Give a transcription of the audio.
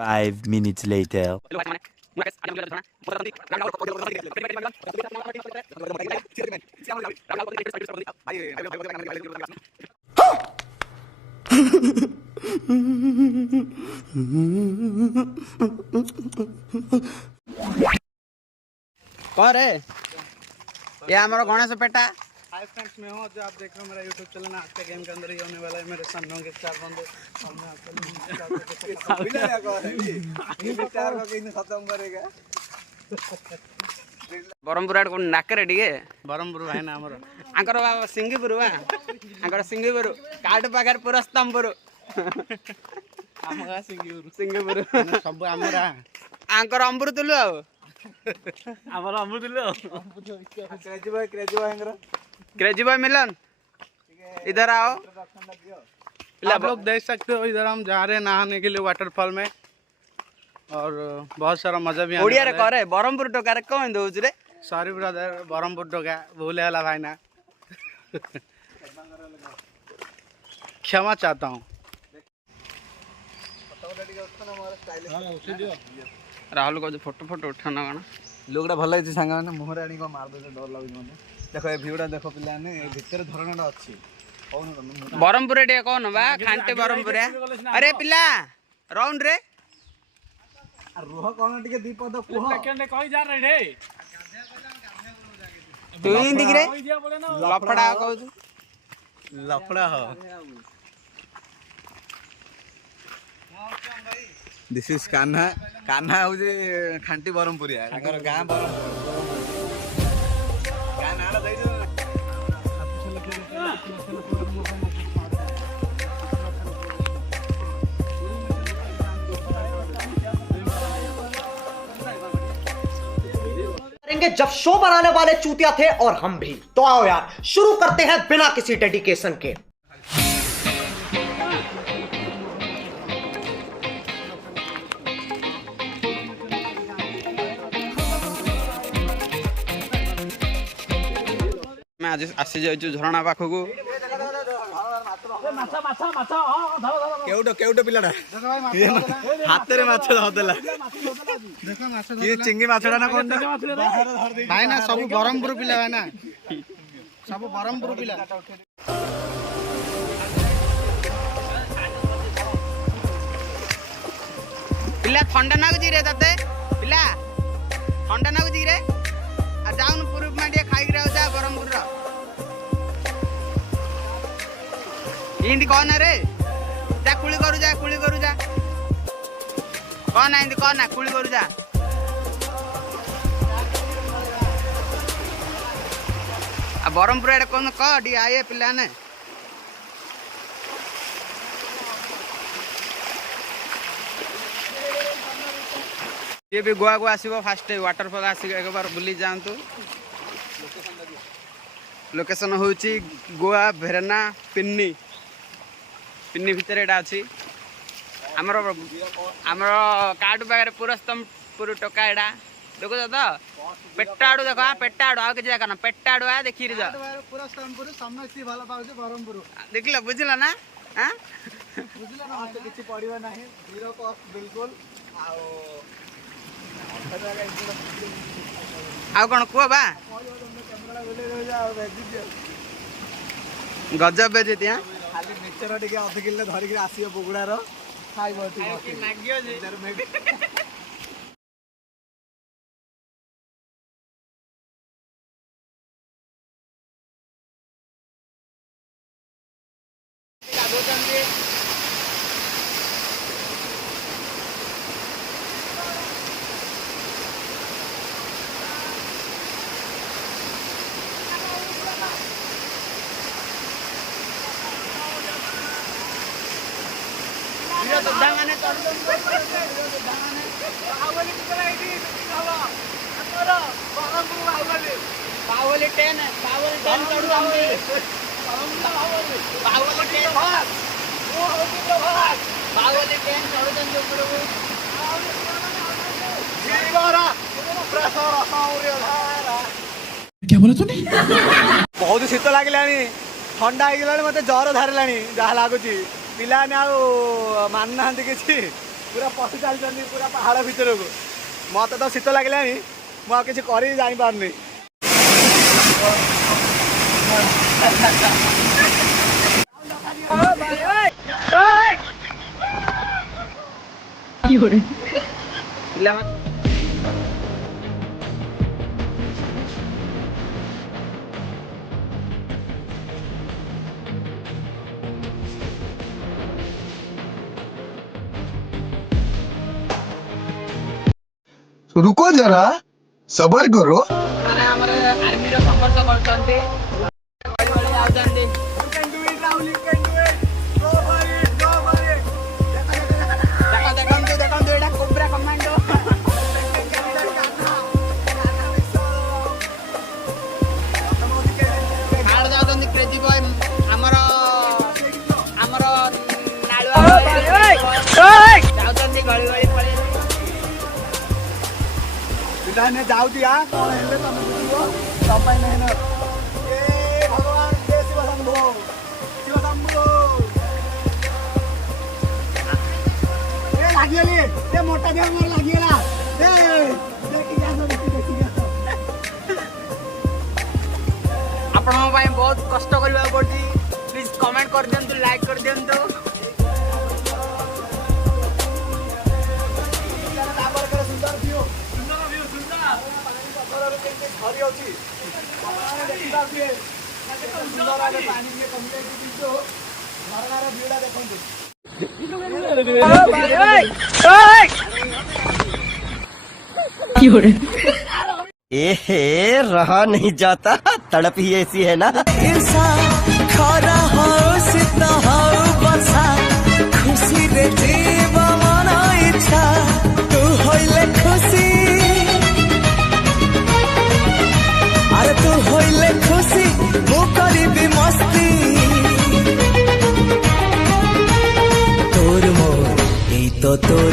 5 minutes later. कौन रे ये हमारा गणेश पेटा। हाय फ्रेंड्स, मैं हूं जो आप देख रहे हो मेरा यूट्यूब चैनल। आज के गेम के अंदर ही होने वाला है मेरे सामने होंगे 4 बंदे और मैं आपको बरमपुर आड़ कोन नाकरे टिके बरमपुर भाई ना हमर आंकर बाबा सिंगीपुर बा आंकर सिंगीपुर काट पाकर पूरा स्तंभपुर हमगा सिंगीपुर सब हमरा आंकर अमृत तुलु आ हमर अमृत लो क्रेजी भाई हमरा क्रेजी बॉय मिलन इधर आओ। आप लोग देख सकते हो इधर हम जा रहे हैं नहाने के लिए वाटरफॉल में और बहुत सारा मजा भी ओडिया रे करे बरमपुर टोका रे कोन दोउछ रे। सॉरी ब्रदर, बरमपुर टोका भूले वाला भाई ना क्षमा चाहता हूँ। राहुल को फोटो फोटो उठाना गाना लोगड़ा भल है सांग मैंने मुहरे आनी मार दे डर लगुच मत देख ए भ्यूटा देख पे भितर धरणा अच्छी बरमपुर टे कोन बा खानते बरमपुर अरे पिला राउंड रे रुह कौन टे दी पद कुह कही जा रहे रे तू हिंदी रे लफड़ा कहू लफड़ा हो। This is Kanha. कान्हा हूँ खांटी बरमपुरिया गाँ करेंगे जब शो बनाने वाले चूतिया थे और हम भी। तो आओ यार शुरू करते हैं बिना किसी डेडिकेशन के। मैं आज आसी जाइछु झरणा पाखकू केउट केउट पिलाटा हाथ रे माछ धरदेला ये चिंगी माछड़ा ना कोन भाई ना सब बरमपुर पिला भाई ना सब बरमपुर पिला पिला ठंडा नागुची रे तते पिला ठंडा नागुची रे आ जाउन पूर्व मांडिया खाइ रे जा बरमपुर रो इंदी कोन रे जा कुली करू जा कोन इंदी कोन ना कुली करू जा आ बरमपुर एडे कोन क डी आए पिला ने ये भी गोवा गोवा आसो फास्ट वाटरफॉल आसिक एक बार बुली जातु। लोकेशन हूँ गोवा भेरना पिन्नी पिन्नी भितर एटा अच्छी आमर आमर काटू पाखे पूरा स्तंभपुर टोका एटा देखो तो पेटा आड़ू देख पेटा आड़ू आउ कि ना पेटा आड़ू आ देखी पूरा स्तंभपुर समस्ती भल पाउछ बरमपुर देखल बुझल ना हाँ बुझला ना तो किछि पड़िबो नाही जीरो कॉस्ट बिल्कुल आउ कौन कह बा गजब बेचे त्या खाली मिक्सचर टिके अध किलो धरिक आसियो बुगुड़ार खाइबो बाहुबली 10 चढ़ू हमरे बाहुबली 10 चढ़ू जन जो प्रभु क्या बोला तूने? बहुत शीत लगे ठंडा हो गला मत जर धरला जहाँ लगुच पिलाने मान ना कि पूरा पशु चलती पूरा पहाड़ भितर को मत तो शीत लगे मुझे किसी कर जापारनी रुको जरा सबर करो आर्मी संघर्ष करते कोब्रा कमांडो क्रेजी बॉय आमर आमर जाऊँगी गली गली पड़े पिलाने जाऊ दिया कौन है तुम बुझो तम पाई नहीं ना ए भगवान जय शिव शंभो ए लागियली ए मोटा देह मोर लागियला ए देखि जा आपन भाई बहुत कष्ट करबा पड़ती प्लीज कमेंट कर दियंतु लाइक कर दियंतु सुंदर व्यू हरी अछि माने देखिबा के सुंदर आले पानी के कम्प्लीट किछो झरनार व्यूडा देखंतु एहे रहा नहीं जाता तड़प ही ऐसी है ना खरा हो सीता हो बसा खुशी रे जीव मन इच्छा तू होइले खुशी अरे तू होइले खुशी मु करीबी मस्ती तोर मोर এই তো তোর